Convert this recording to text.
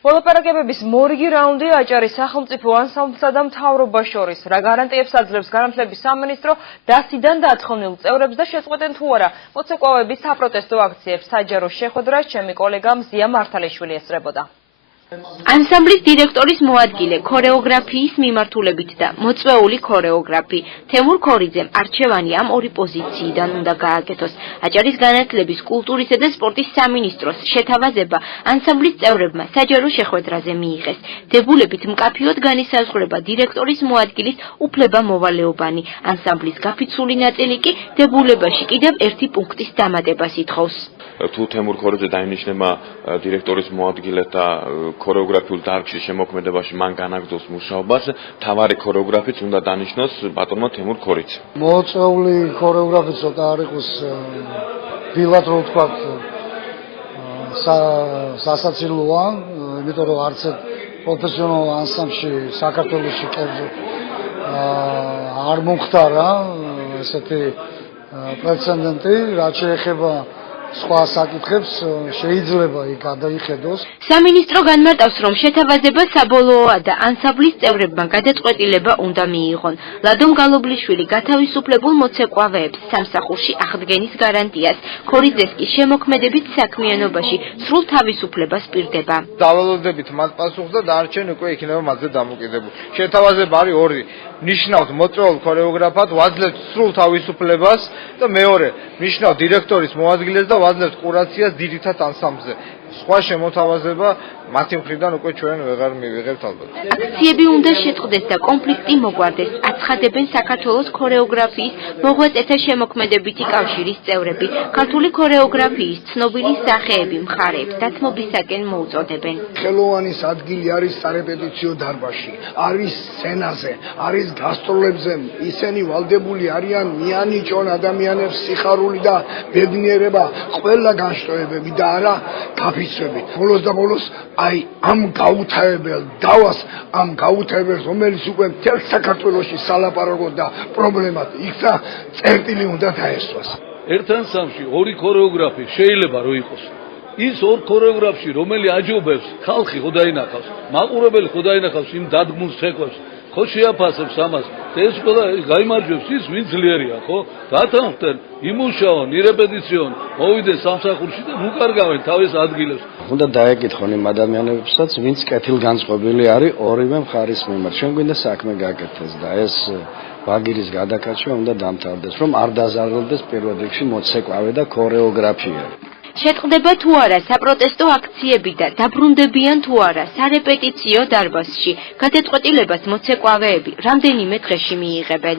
მოლაპარაკებების მორიგი რაუნდი აჭარის სახელმწიფო ანსამბლსა და მთავრობას შორის. რა გარანტიებს აძლევს განათლების სამინისტრო დასიდან დაცხოვნილ წევრებს და შეწყვეტენ თუ არა მოცეკვავების საპროტესტო აქციებს. საჯარო შეხვედრას ჩემი კოლეგა მზია მართალიშვილი ესწრებოდა. ანსამბლის დირექტორის მოადგილე ქორეოგრაფიის მიმართულებით და მოწვეული ქორეოგრაფი თემურ ქორიძემ არჩევანი ამ ორი პოზიციიდან უნდა გააკეთოს. აჭარის განათლების, კულტურისა და სპორტის სამინისტროს შეთავაზება ანსამბლის წევრებმა საჯარო შეხვედრაზე მიიღეს. დებულებით მკაფიოდ განისაზღვრება დირექტორის მოადგილის უფლება-მოვალეობანი. ანსამბლის გაფიცული ნაწილი კი დებულებაში კიდევ ერთი პუნქტის დამატებას ითხოვს. თუ თემურ ქორიძე დაინიშნება დირექტორის მოადგილედ და ქორეოგრაფიულ დარგში შემოქმედებაში მან განაგრძოს მუშაობას, თავარი ქორეოგრაფიც უნდა დანიშნოს ბატონმა თემურ ქორიძე. მოწვეული ქორეოგრაფი ცოტა არ იყოს დილად რო ვთქვათ სასაცილოა, იმიტომ რომ არც პროფესიონალ ანსამბლში საქართველოში არ მომხდარა ესეთი პრეცედენტი, რაც შეეხება სხვა საკითხებს შეიძლება იქ გადაიხედოს. სამინისტრო განმარტავს, რომ შეთავაზება საბოლოოა და ანსამბლის წევრებმა გადაწყვეტილება უნდა მიიღონ. ლადომ გალობლიშვილი გათავისუფლებულ მოცეკვავეებს სამსახურში აღდგენის გარანტიას, ქორიძეს კი შემოქმედებით საქმიანობაში სრულ თავისუფლებას პირდება. დავალოდებით მათ პასუხს და დარჩენ უკვე იქნება მათზე დამოკიდებული. შეთავაზება არის ორი. ნიშნავს მოწვეულ ქორეოგრაფად ვაძლევთ სრულ თავისუფლებას და მეორე ნიშნავს დირექტორის მოადგილეს და ვაძლევთ კურაციას ძირითად ანსამბლზე. სხვა შემოთავაზება მათი მხრიდან უკვე ჩვენ ვეღარ მივიღებთ ალბათ. აქციები უნდა შეწყდეს და კონფლიქტი მოგვარდეს. აცხადებენ საქართველოს ქორეოგრაფიის მოღვაწეთა შემოქმედებითი კავშირის წევრები. ქართული ქორეოგრაფიის ცნობილი სახეები მხარეებს დათმობისაკენ მოუწოდებენ. ხელოვანის ადგილი არის სარეპეტიციო დარბაზში, არის სცენაზე, არის გასტროლებზე. ისინი ვალდებული არიან მიანიჭონ ადამიანებს სიხარული და ბედნიერება, ყველა განშტოებები და არა გაფიცვები. ბოლოს და ბოლოს აი ამ გაუთავებელ დავას, ამ გაუთავებელს, რომელიც უკვე მთელ საქართველოში სალაპარაკოდ და პრობლემად იქცა, წერტილი უნდა დაესვას. ერთ ანსამბლში ორი ქორეოგრაფი შეიძლება რომ იყოს. ის ორ ქორეოგრაფში, რომელი აჯობებს, ხალხი ხო დაინახავს, მაყურებელი ხო დაინახავს იმ დადგმულ ცეკვებს. ხო შეაფასებს ამას და ეს ყველა გაიმარჯვებს ის ვინ ძლიერია, ხო? გათანხმდნენ, იმუშაონ, ირეპეტიციონ, მოვიდნენ სამსახურში და უკარგავენ თავის ადგილებს. უნდა დაეკითხონ იმ ადამიანებსაც, ვინც კეთილგანწყობილი არის ორივე მხარის მიმართ. ჩვენ გვინდა საქმე გააკეთდეს და ეს ბაგირის გადაკარჩვა უნდა დამთავრდეს, რომ არ დაზარალდეს პირველ რიგში მოცეკვავე და ქორეოგრაფია. შეტყდება თუ არა საპროტესტო აქციები და დაბრუნდებიან თუ არა სარეპეტიციო დარბაზში. გადაწყვეტილებას მოცეკვავეები რამდენიმე დღეში მიიღებენ.